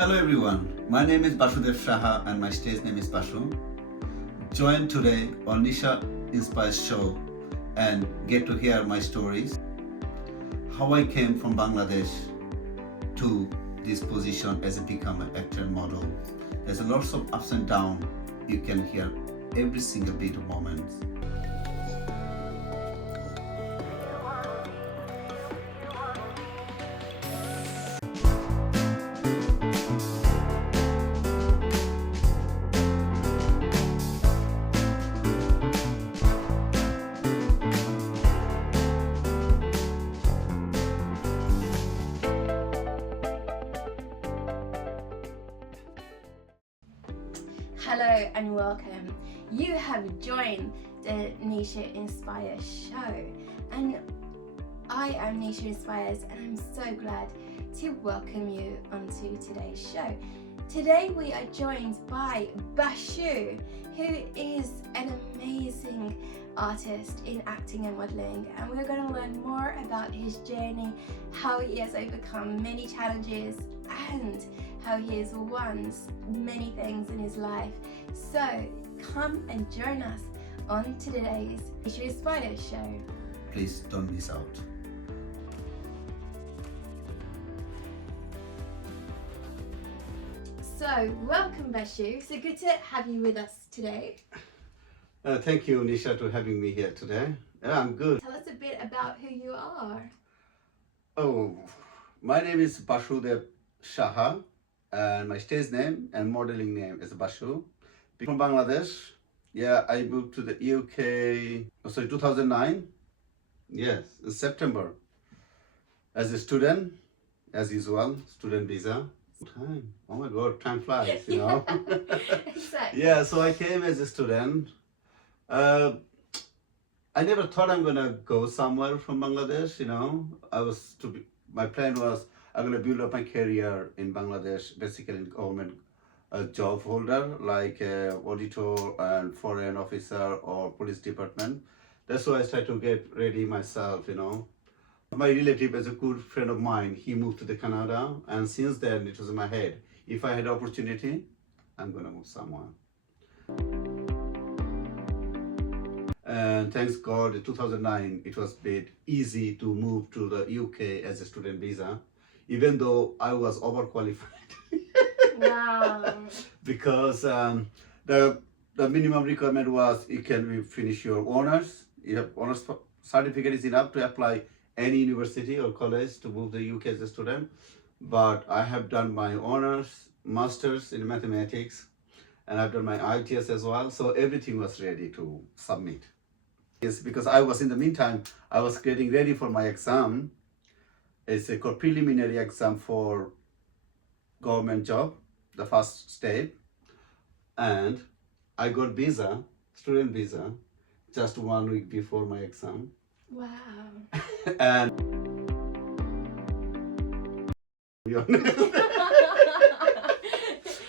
Hello everyone, my name is Bashudeb Saha and my stage name is Bashu. Join today on Nisha Inspires show and get to hear my stories. How I came from Bangladesh to this position as a become an actor and model. There's a lots of ups and downs. You can hear every single bit of moments. Hello and welcome. You have joined the Nisha Inspires show, and I am Nisha Inspires, and I'm so glad to welcome you onto today's show. Today we are joined by Bashu, who is an amazing artist in acting and modelling, and we're going to learn more about his journey, how he has overcome many challenges and how he has won many things in his life. So come and join us on today's Nisha Inspires show. Please don't miss out. So welcome Bashu, so good to have you with us today. Thank you Nisha to having me here today. Yeah, I'm good. Tell us a bit about who you are. Oh, my name is Bashudeb Saha and my stage name and modeling name is Bashu. From Bangladesh. Yeah, I moved to the UK, 2009. Yes, in September. As a student, as usual, student visa. Time. Oh my God, time flies, you know. Exactly. Yeah, so I came as a student. I never thought I'm gonna go somewhere from Bangladesh, you know. My plan was I'm gonna build up my career in Bangladesh, basically in government job holder, like auditor and foreign officer or police department. That's why I started to get ready myself, you know. My relative is a good friend of mine. He moved to the Canada, and since then it was in my head. If I had opportunity, I'm gonna move somewhere. And thanks God, in 2009, it was bit easy to move to the UK as a student visa, even though I was overqualified. Wow. Because the minimum requirement was you can finish your honors. You have honors certificate is enough to apply any university or college to move to the UK as a student. But I have done my honors, masters in mathematics, and I've done my ITS as well. So everything was ready to submit. Yes, because I was in the meantime, I was getting ready for my exam. It's a preliminary exam for government job, the first step. And I got visa, student visa, just 1 week before my exam. Wow. And You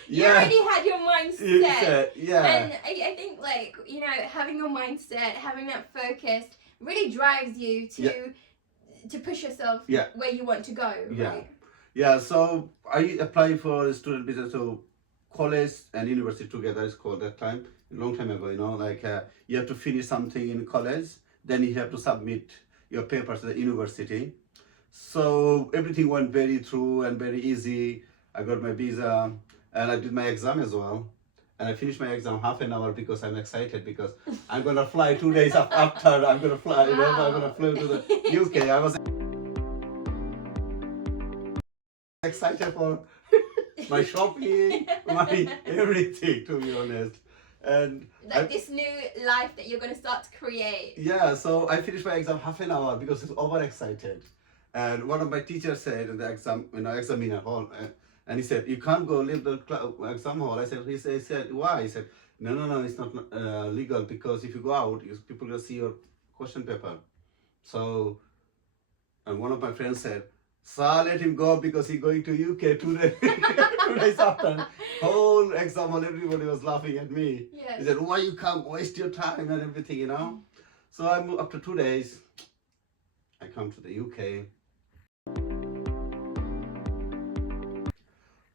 yeah, already had your mind set. yeah. And I think, like, you know, having your mindset, having that focus really drives you to push yourself where you want to go, right? Yeah, so I applied for a student visa, so college and university together is called that time, a long time ago, you know, like you have to finish something in college, then you have to submit your papers to the university. So everything went very through and very easy. I got my visa and I did my exam as well. And I finished my exam half an hour because I'm excited because I'm gonna fly 2 days after. I'm gonna fly, you know, I'm gonna fly to the UK. I was excited for my shopping, my everything, to be honest. And like this new life that you're going to start to create. Yeah, so I finished my exam half an hour because I was overexcited. And one of my teachers said in the exam, examiner hall, and he said, "You can't go leave the exam hall." He said, "Why?" He said, No, it's not legal because if you go out, people will see your question paper. So, and one of my friends said, "Sir, let him go because he's going to UK 2 days, 2 days after." Whole exam hall, everybody was laughing at me. Yes. He said, "Why you come waste your time and everything, you know?" So I moved after 2 days. I come to the UK.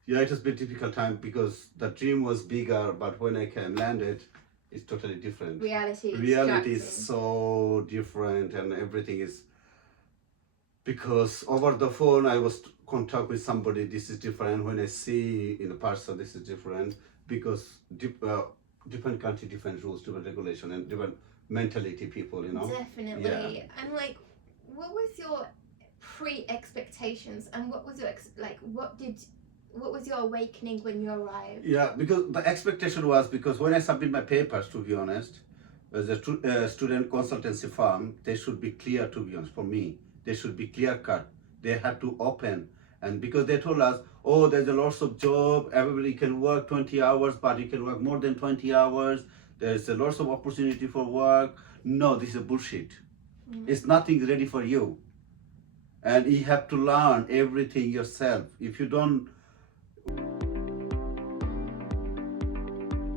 Yeah, it has been a difficult time because the dream was bigger, but when I came landed, it's totally different. Reality is extracting. so different, and everything is because over the phone I was contact with somebody. This is different. When I see in the person, this is different because different country, different rules, different regulation, and different mentality. People, you know. Definitely. Yeah. And like, what was your pre-expectations, and what was your what was your awakening when you arrived? Yeah, because the expectation was because when I submit my papers, to be honest, as a student consultancy firm, they should be clear. To be honest, for me, they should be clear cut. They had to open, and because they told us, oh, there's a lots of job. Everybody can work 20 hours, but you can work more than 20 hours. There's a lots of opportunity for work. No, this is bullshit. It's nothing ready for you, and you have to learn everything yourself. If you don't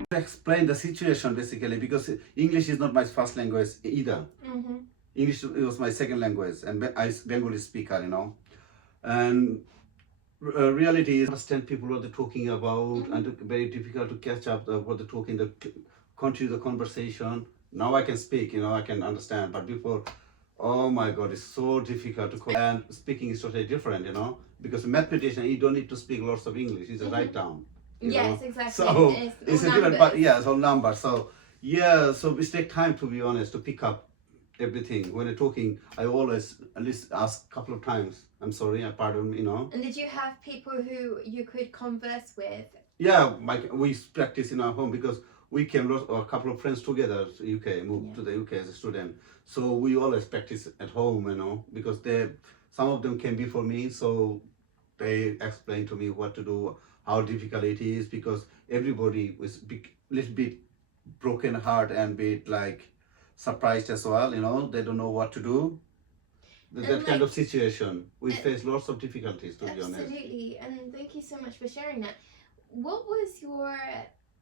explain the situation basically, because English is not my first language either. English was my second language, and I Bengali speaker, you know. And reality is understand people what they're talking about, and very difficult to catch up what they're talking, the continue the conversation. Now I can speak, you know, I can understand, but before, oh my God, it's so difficult to and speaking is totally different, you know, because mathematician you don't need to speak lots of English, it's a write down. Yes, exactly. So it's a different, but numbers. yeah, it's all numbers. So yeah, so it takes time, to be honest, to pick up everything. When I'm talking, I always at least ask a couple of times. I'm sorry, I pardon, you know. And did you have people who you could converse with? Yeah, we practice in our home because we came a couple of friends together to UK, moved to the UK as a student. So we always practice at home, you know, because some of them came before me, so they explained to me what to do, how difficult it is, because everybody was little bit broken heart and bit like surprised as well, you know, they don't know what to do. That kind of situation. We face lots of difficulties, to be honest. Absolutely, and thank you so much for sharing that. What was your,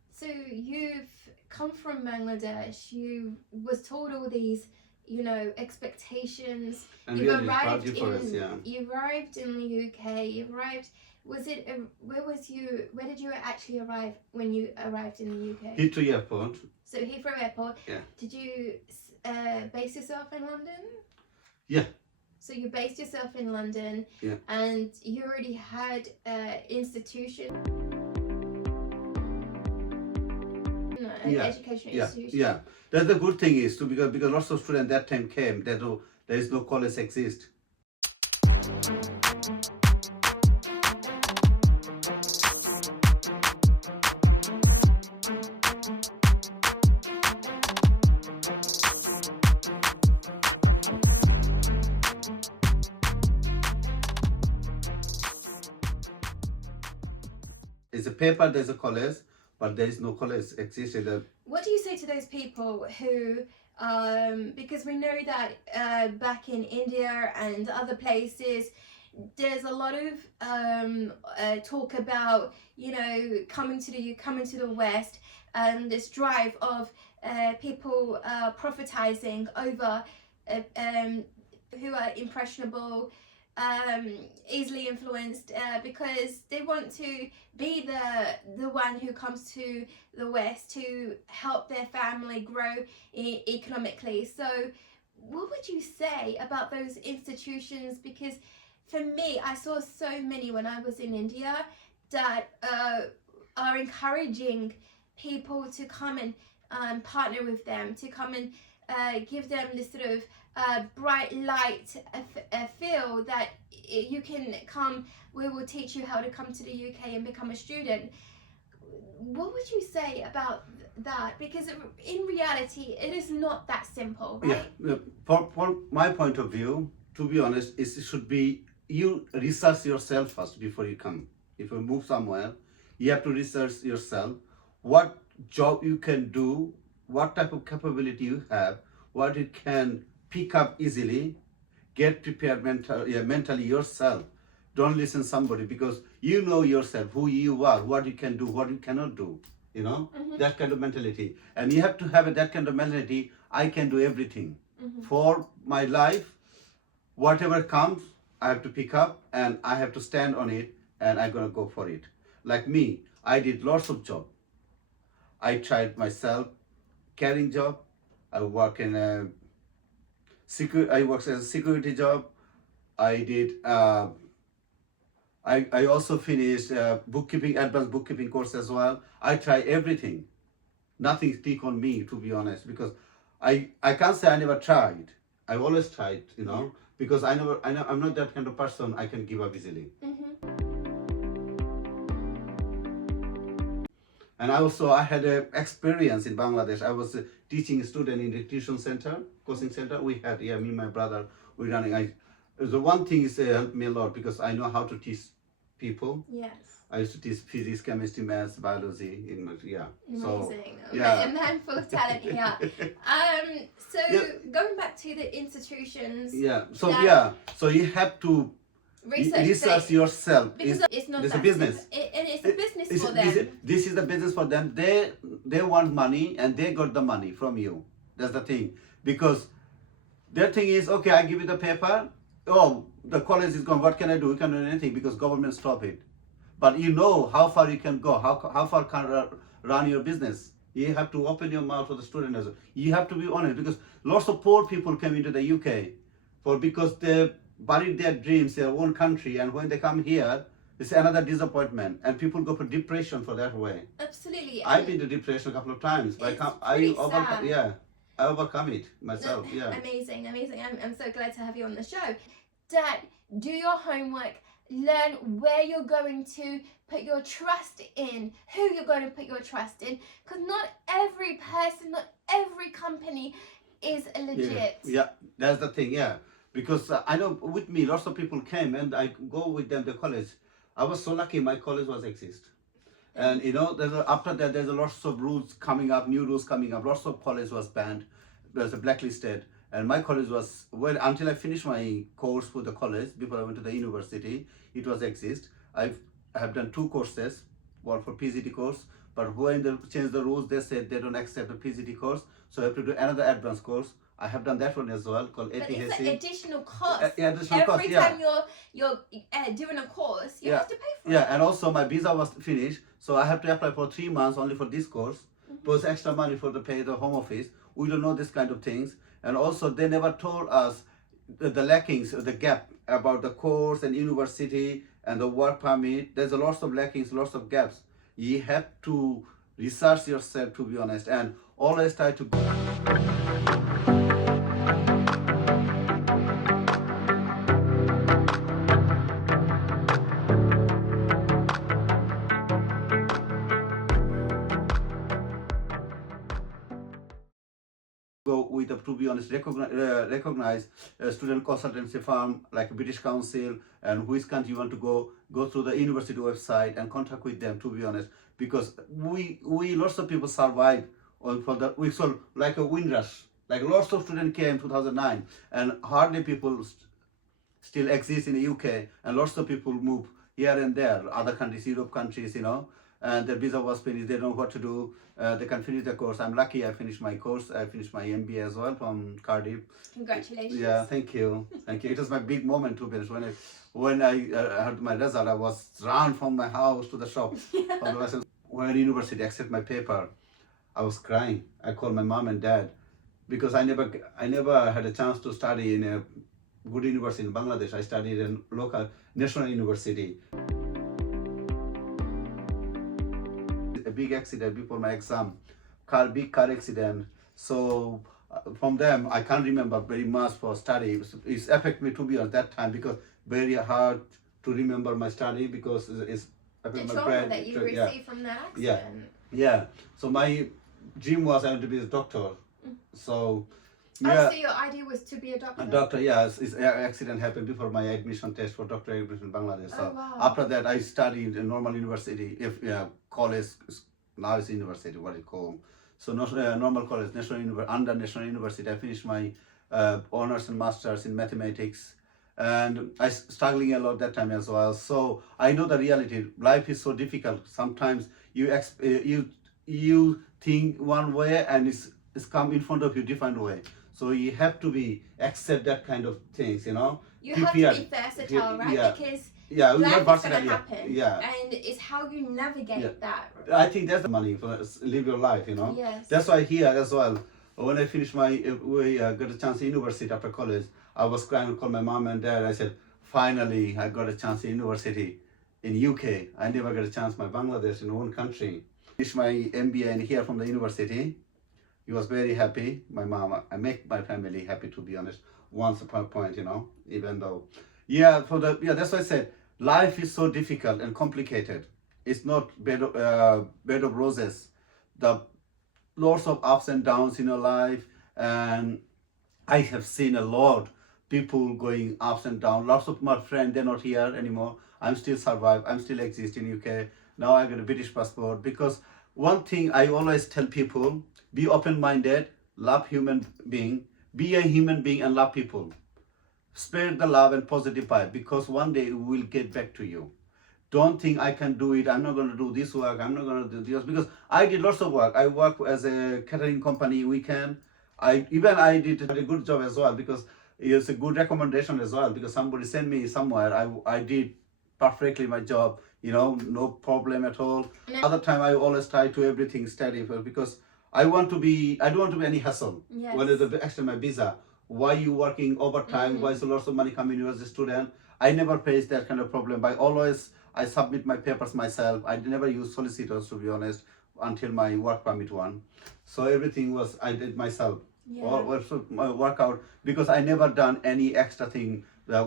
so you've come from Bangladesh, you was told all these, you know, expectations. And You've really, arrived difference, in, yeah. you arrived in the UK, you arrived, was it, where did you actually arrive when you arrived in the UK? Heathrow Airport. So Heathrow Airport. Yeah. Did you base yourself in London? Yeah. So you based yourself in London, yeah. And you already had institution, education institution. Yeah. That's the good thing is because lots of students that time came. There is no college exist. It's a paper, there's a college, but there is no college existed. What do you say to those people who, because we know that back in India and other places, there's a lot of talk about, you know, coming to the West, and this drive of people prophetizing over who are impressionable, easily influenced, because they want to be the one who comes to the West to help their family grow economically. So what would you say about those institutions? Because for me, I saw so many when I was in India that are encouraging people to come and partner with them, to come and give them this sort of bright light, feel that you can come, we will teach you how to come to the UK and become a student. What would you say about that? Because in reality, it is not that simple, right? Yeah. For my point of view, to be honest, it should be you research yourself first before you come. If you move somewhere, you have to research yourself, what job you can do, what type of capability you have, what you can pick up easily, get prepared mentally yourself. Don't listen to somebody, because you know yourself, who you are, what you can do, what you cannot do, you know, that kind of mentality. And you have to have that kind of mentality, I can do everything. For my life, whatever comes, I have to pick up and I have to stand on it, and I'm going to go for it. like me, I did lots of job. I tried myself, carrying job. I work in a I worked as a security job. I did. I also finished bookkeeping, advanced bookkeeping course as well. I try everything. Nothing stick on me, to be honest, because I can't say I never tried. I always tried, because I'm not that kind of person I can give up easily. And I had an experience in Bangladesh. I was a teaching student in the tuition center, coaching center. We had, me and my brother, we running. The one thing is helped me a lot because I know how to teach people. Yes. I used to teach physics, chemistry, maths, biology. Amazing. So, A man full of talent here. Going back to the institutions. So you have to research yourself. Because it's not a that business. It's a business for them. This is the business for them. They want money and they got the money from you. That's the thing. Because their thing is, okay, I give you the paper. Oh, the college is gone. What can I do? You can't do anything because government stop it. But you know how far you can go. How far can run your business. You have to open your mouth for the student as well. You have to be honest because lots of poor people came into the UK because they buried their dreams, their own country, and when they come here, it's another disappointment, and people go for depression for that way. Absolutely. I've been to depression a couple of times, but I overcome it myself. Amazing. I'm so glad to have you on the show. Dad, do your homework. Learn where you're going to put your trust in, who you're going to put your trust in, because not every person, not every company is legit. Yeah, that's the thing. Because I know with me, lots of people came and I go with them to college. I was so lucky my college was exist. And after that, there's a lots of rules coming up, new rules coming up. Lots of college was banned. There's a blacklisted. And my college was, until I finished my course for the college, before I went to the university, it was exist. I have done 2 courses, one for PGT course, but when they changed the rules, they said they don't accept the PGT course, so I have to do another advanced course. I have done that one as well, called ATHC. But it's an additional cost. Every time you're doing a course, you have to pay for it. And also my visa was finished, so I have to apply for 3 months only for this course, plus extra money for the pay the home office. We don't know this kind of things. And also they never told us the lackings, the gap about the course and university and the work permit. There's a lots of lackings, lots of gaps. You have to research yourself, to be honest, and always try to go with, to be honest, recognize a student consultancy firm like British Council, and which country you want to go through the university website and contact with them, to be honest, because we lots of people survived we saw like a wind rush, like lots of students came in 2009 and hardly people still exist in the UK, and lots of people move here and there, other countries, Europe countries, and their visa was finished, they don't know what to do, they can finish the course. I'm lucky I finished my course, I finished my MBA as well from Cardiff. Congratulations. Yeah, thank you. It was my big moment, to be honest. When I had my result, I was run from my house to the shop. When university accepted my paper, I was crying. I called my mom and dad because I never had a chance to study in a good university in Bangladesh. I studied in local national university. A big accident before my exam, big car accident. So from them, I can't remember very much for study. It's affected me, to be honest, that time, because very hard to remember my study because it's affected my brain. That you received from that accident. Yeah. So my dream was I want to be a doctor. So so your idea was to be a doctor? A doctor, yes. An accident happened before my admission test for doctorate admission in Bangladesh. So after that, I studied in normal university, college, now it's university, what it called. So normal college, under national university. I finished my honors and masters in mathematics, and I struggling a lot that time as well. So I know the reality. Life is so difficult. Sometimes you think one way and it's come in front of you different way. So you have to accept that kind of things, You have to be versatile, right? Yeah. Because Yeah, we got life is going versatile. to Yeah. happen. Yeah. And it's how you navigate Yeah. that. I think that's the money for live your life, you know. Yes. That's why here as well. When I finished my, we got a chance in university after college. I was crying and called my mom and dad. I said, finally, I got a chance in university in UK. I never got a chance in Bangladesh in one country. Finished my MBA in here from the university. He was very happy. My mom, I make my family happy, to be honest. Once upon a point, you know, even though, that's why I said life is so difficult and complicated. It's not bed of roses. The lots of ups and downs in your life, and I have seen a lot people going ups and down. Lots of my friends, they're not here anymore. I'm still survive. I'm still exist in UK. Now I got a British passport because one thing I always tell people: be open-minded, love human being, be a human being, and love people. Spread the love and positive vibe because one day it will get back to you. Don't think I can do it. I'm not going to do this work. I'm not going to do this because I did lots of work. I work as a catering company weekend. I did a good job as well because it's a good recommendation as well because somebody sent me somewhere. I did perfectly my job. You know, no problem at all. Other time I always try to everything steady because I don't want to be any hassle. Yes. When it's extra my visa, why you working overtime? Why is a lot of money coming you as a student? I never face that kind of problem. I submit my papers myself. I never use solicitors, to be honest, until my work permit one. So everything I did myself. Yeah. Or my workout because I never done any extra thing that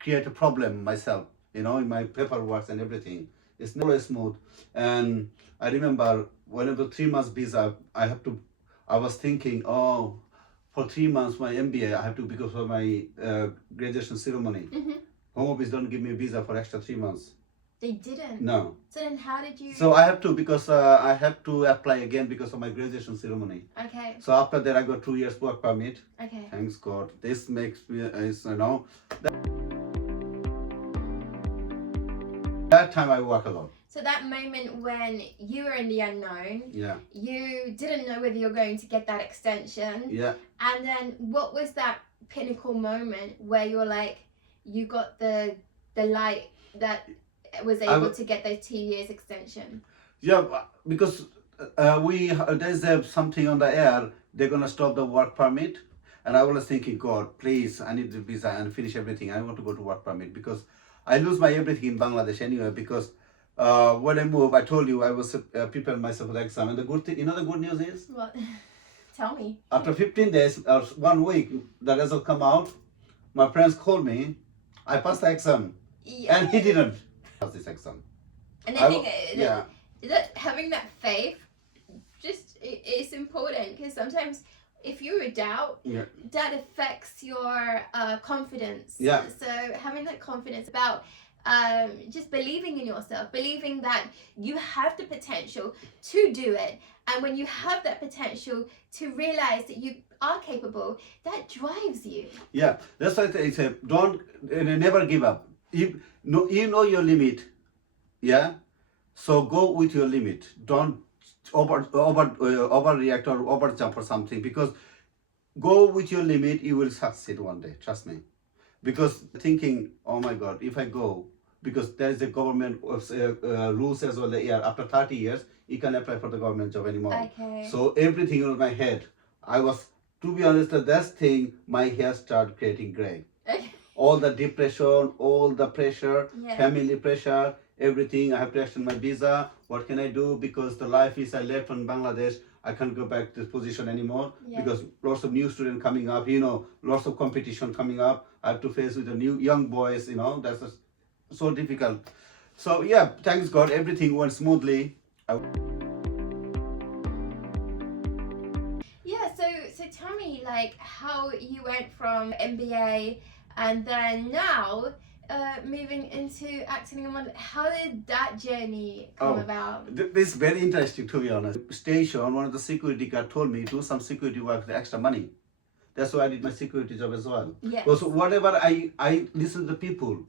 create a problem myself. You know, in my paperwork and everything. It's not always smooth. And I remember when it was 3 months visa, I was thinking, oh, for 3 months my MBA, I have to because of my graduation ceremony. Home Office don't give me a visa for extra 3 months. They didn't? No. So then how did you... So I have to because I have to apply again because of my graduation ceremony. Okay. So after that I got 2 years work permit. Okay. Thanks God. This makes me, that time I work a lot. So that moment when you were in the unknown, Yeah. you didn't know whether you're going to get that extension. Yeah. And then what was that pinnacle moment where you were like, you got the light that was able to get those 2 years extension? Yeah, because there's something on the air, they're going to stop the work permit. And I was thinking, God, please, I need the visa and finish everything. I want to go to work permit because I lose my everything in Bangladesh anyway because when I moved, I told you I was preparing myself for the exam. And the good thing, the good news is? What? Tell me. After 15 days or 1 week, the result come out. My friends called me. I passed the exam. Yeah. And he didn't pass this exam. And I think that having that faith it's important because sometimes if you're a doubt, that affects your confidence. Yeah. So having that confidence about just believing in yourself, believing that you have the potential to do it. And when you have that potential to realize that you are capable, that drives you. Yeah, that's why I say, never give up. You know your limit, yeah? So go with your limit. Don't overreact or overjump or something because go with your limit, you will succeed one day, trust me. Because thinking, oh my God, if I go, because there is a government rules as well, after 30 years, you can apply for the government job anymore. Okay. So everything in my head, to be honest, that's thing, my hair started creating gray. All the depression, all the pressure, family pressure, everything. I have to extend my visa. What can I do? Because the life is I left from Bangladesh. I can't go back to this position anymore because lots of new students coming up, lots of competition coming up. I have to face with the new young boys, that's so difficult. So yeah, thanks God, everything went smoothly. Yeah, so tell me like how you went from MBA and then now moving into acting and how did that journey come about? This is very interesting, to be honest. Station, one of the security guard told me do some security work for extra money. That's why I did my security job as well. Yes. So whatever I listen to people.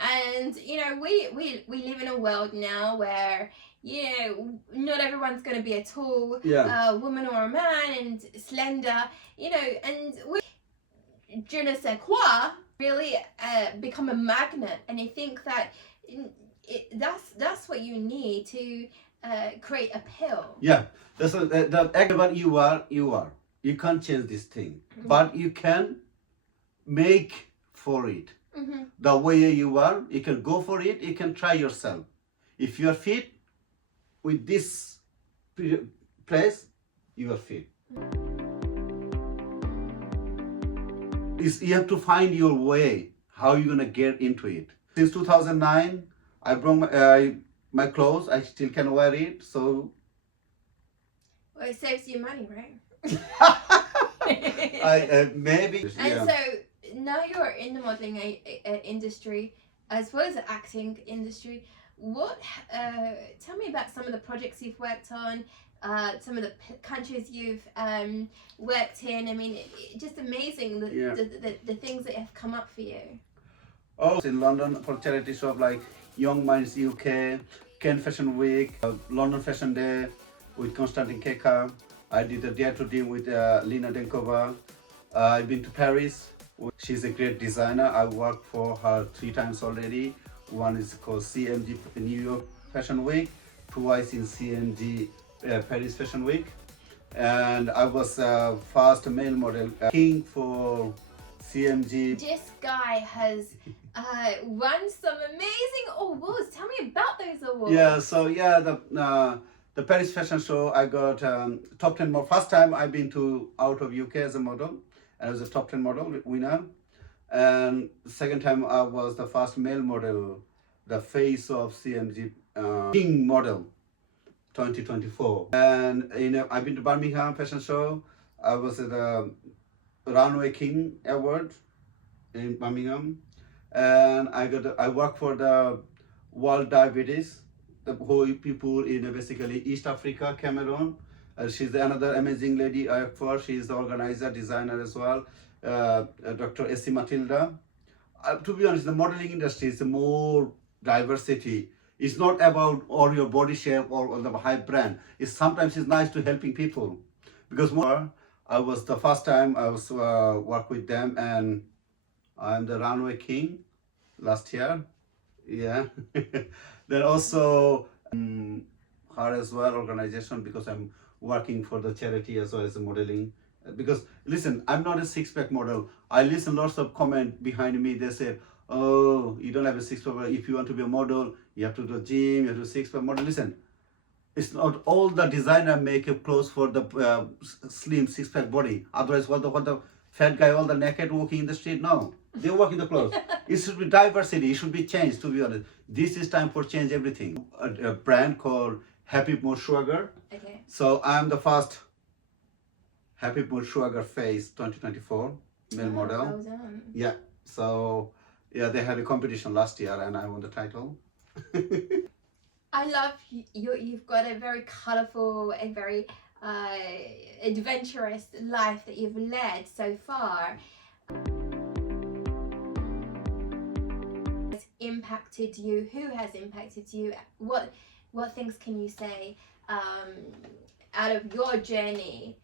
And we live in a world now where not everyone's going to be a tall woman or a man and slender, and je ne sais quoi really become a magnet, and I think that that's what you need to create appeal. Yeah, that's what you are. You can't change this thing, but you can make for it. The way you are, you can go for it. You can try yourself. If you are fit with this place, you are fit. You have to find your way. How you gonna get into it? Since 2009, I brought my clothes. I still can wear it. So Well, it saves you money, right? maybe. And so now you're in the modeling industry as well as the acting industry. What? Tell me about some of the projects you've worked on. Some of the countries you've worked in. I mean, just amazing the things that have come up for you. Oh, in London for charity shop like Young Minds UK, Kent Fashion Week, London Fashion Day with Konstantin Keka. I did a Dare to Dream with Lina Denkova. I've been to Paris. She's a great designer. I worked for her 3 times already. One is called CMG New York Fashion Week, twice in CMG Paris Fashion Week, and I was first male model king for CMG. This guy has won some amazing awards. Tell me about those awards. Yeah, so yeah, the Paris Fashion Show, I got top 10 model. First time I've been to out of UK as a model, and I was a top 10 model winner. And the second time I was the first male model, the face of CMG king model 2024. And I've been to Birmingham Fashion Show. I was at the Runway King Award in Birmingham, and I work for the World Diabetes, the whole people in basically East Africa, Cameroon. She's another amazing lady I work for. She's the organizer, designer as well, Dr. Essie Matilda. To be honest, the modeling industry is more diversity. It's not about all your body shape or the high brand. Sometimes it's nice to helping people, because I was the first time I was work with them, and I'm the Runway King last year. Yeah. Then also her as well organization, because I'm working for the charity as well as the modeling. Because listen, I'm not a six-pack model. I listen lots of comment behind me. They say, "Oh, you don't have a six-pack. If you want to be a model, you have to do gym. You have to do six-pack model." Listen, it's not all the designer make a clothes for the slim six-pack body. Otherwise, what the fat guy, all the naked walking in the street? No, they walk in the clothes. It should be diversity. It should be changed. To be honest, this is time for change everything. A brand called Happy Mood Sugar. Okay. So I'm the first Happy Mood Sugar Face 2024 male model. Well done. Yeah. So yeah, they had a competition last year, and I won the title. I love you've got a very colourful and very adventurous life that you've led so far. Has impacted you? Who has impacted you? What things can you say out of your journey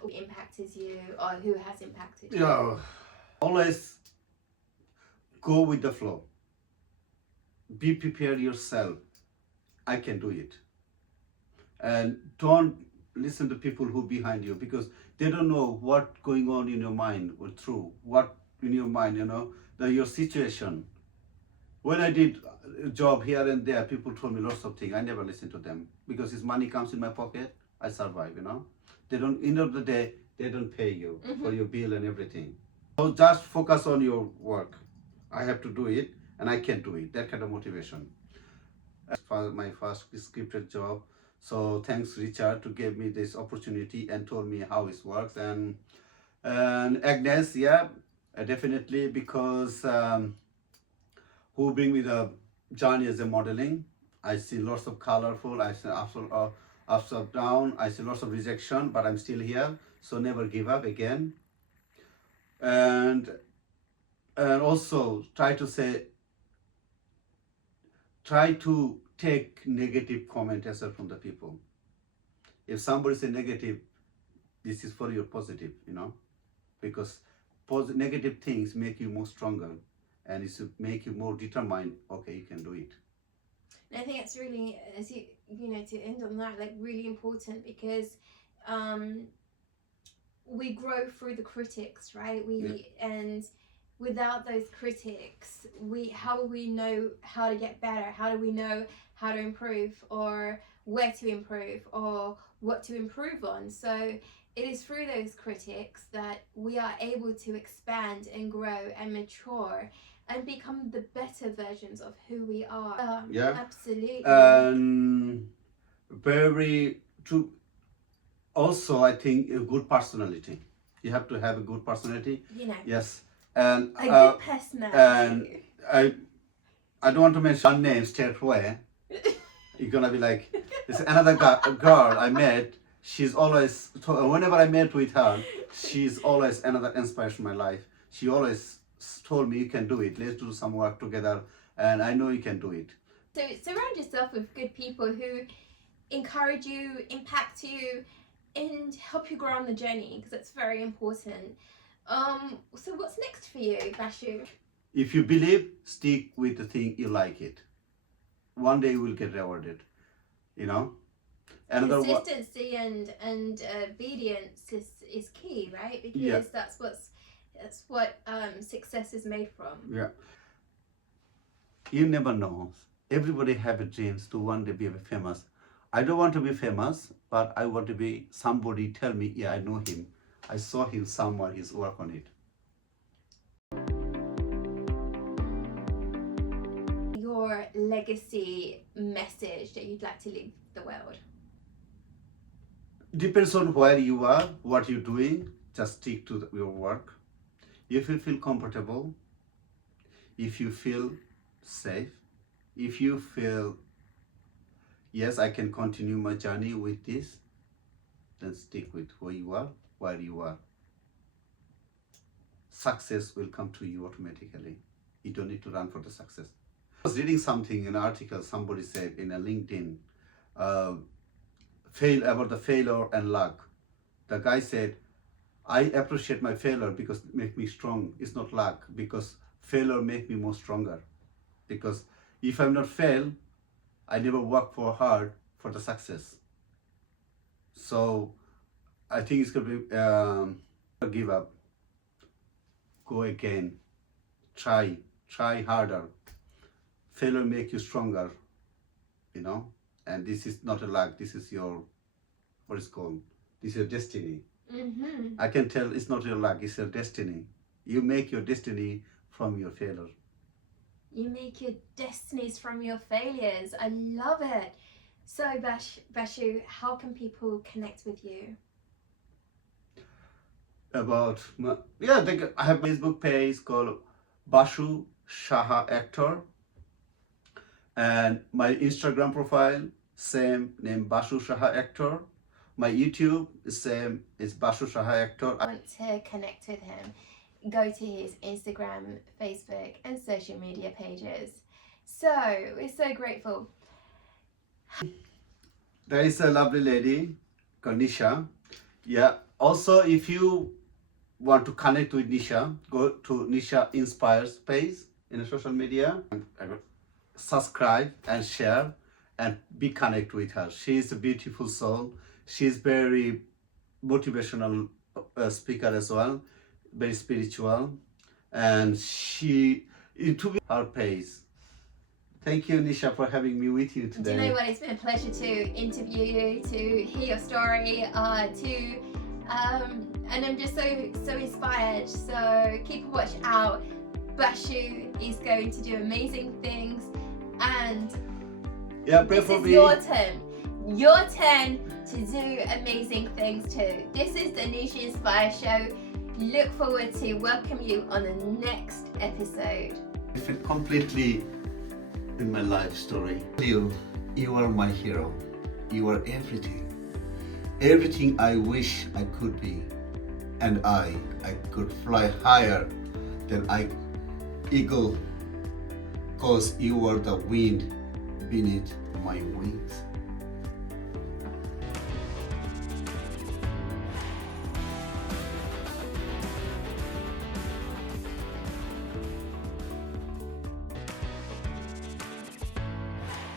who impacted you, or who has impacted you? Yeah. Always go with the flow. Be prepared yourself. I can do it. And don't listen to people who behind you, because they don't know what going on in your mind or through what in your mind, your situation. When I did a job here and there, people told me lots of things. I never listened to them, because his money comes in my pocket. I survive, They don't, end of the day, they don't pay you for your bill and everything. So just focus on your work. I have to do it, and I can do it. That kind of motivation. My first scripted job. So thanks Richard to give me this opportunity and told me how it works. And Agnes, yeah, definitely, because who bring me the journey as a modeling. I see lots of colorful, I see ups and down, I see lots of rejection, but I'm still here. So never give up again. And also try to take negative comment as well from the people. If somebody say negative, this is for your positive, because negative things make you more stronger, and it should make you more determined. Okay, you can do it. And I think it's really, as you know, to end on that, like really important, because we grow through the critics, right? And without those critics, how will we know how to get better? How do we know how to improve, or where to improve, or what to improve on? So it is through those critics that we are able to expand and grow and mature and become the better versions of who we are. Yeah, absolutely. And very true. Also, I think a good personality. You have to have a good personality. You know. Yes, and a good personality. And I don't want to mention one name straight away. You're gonna be like, there's another girl I met. She's always, whenever I met with her, she's always another inspiration in my life. She always told me, you can do it. Let's do some work together, and I know you can do it. So surround yourself with good people who encourage you, impact you, and help you grow on the journey, because that's very important. So what's next for you, Bashu? If you believe, stick with the thing, you like it. One day you will get rewarded, you know. Consistency and obedience is key, right? Because that's what success is made from. Yeah. You never know. Everybody have a dreams to one day be famous. I don't want to be famous, but I want to be somebody tell me, yeah, I know him. I saw him somewhere, he's work on it. Your legacy message that you'd like to leave the world? Depends on where you are, what you're doing. Just stick to your work. If you feel comfortable, if you feel safe, if you feel, yes, I can continue my journey with this, then stick with where you are. Success will come to you automatically. You don't need to run for the success. I was reading something, an article, somebody said in a LinkedIn, about the failure and luck. The guy said, I appreciate my failure because it makes me strong. It's not luck, because failure makes me more stronger. Because if I'm not fail, I never work for hard for the success. So I think it's gonna be give up. Go again. Try harder. Failure make you stronger, you know. And this is not a luck. This is your, what is called? This is your destiny. Mm-hmm. I can tell it's not your luck. It's your destiny. You make your destiny from your failure. You make your destinies from your failures. I love it. So Bashu, how can people connect with you? I have a Facebook page called Bashudeb Saha Actor, and my Instagram profile same name, Bashudeb Saha Actor. My YouTube is same, is Bashudeb Saha Actor. I want to connect with him. Go to his Instagram, Facebook, and social media pages. So we're so grateful. There is a lovely lady called Nisha. Yeah. Also, if you want to connect with Nisha, go to Nisha Inspires page in a social media. Subscribe and share and be connect with her. She is a beautiful soul. She's very motivational speaker as well, very spiritual, and she into her page. Thank you, Nisha, for having me with you today. Do you know what? It's been a pleasure to interview you, to hear your story, and I'm just so inspired. So keep a watch out. Bashu is going to do amazing things, and pray for me. Your turn to do amazing things too. This is the Nisha Inspire Show. Look forward to welcome you on the next episode. I fit completely in my life story. You are my hero. You are everything. Everything I wish I could be. And I could fly higher than eagle, cause you are the wind beneath my wings.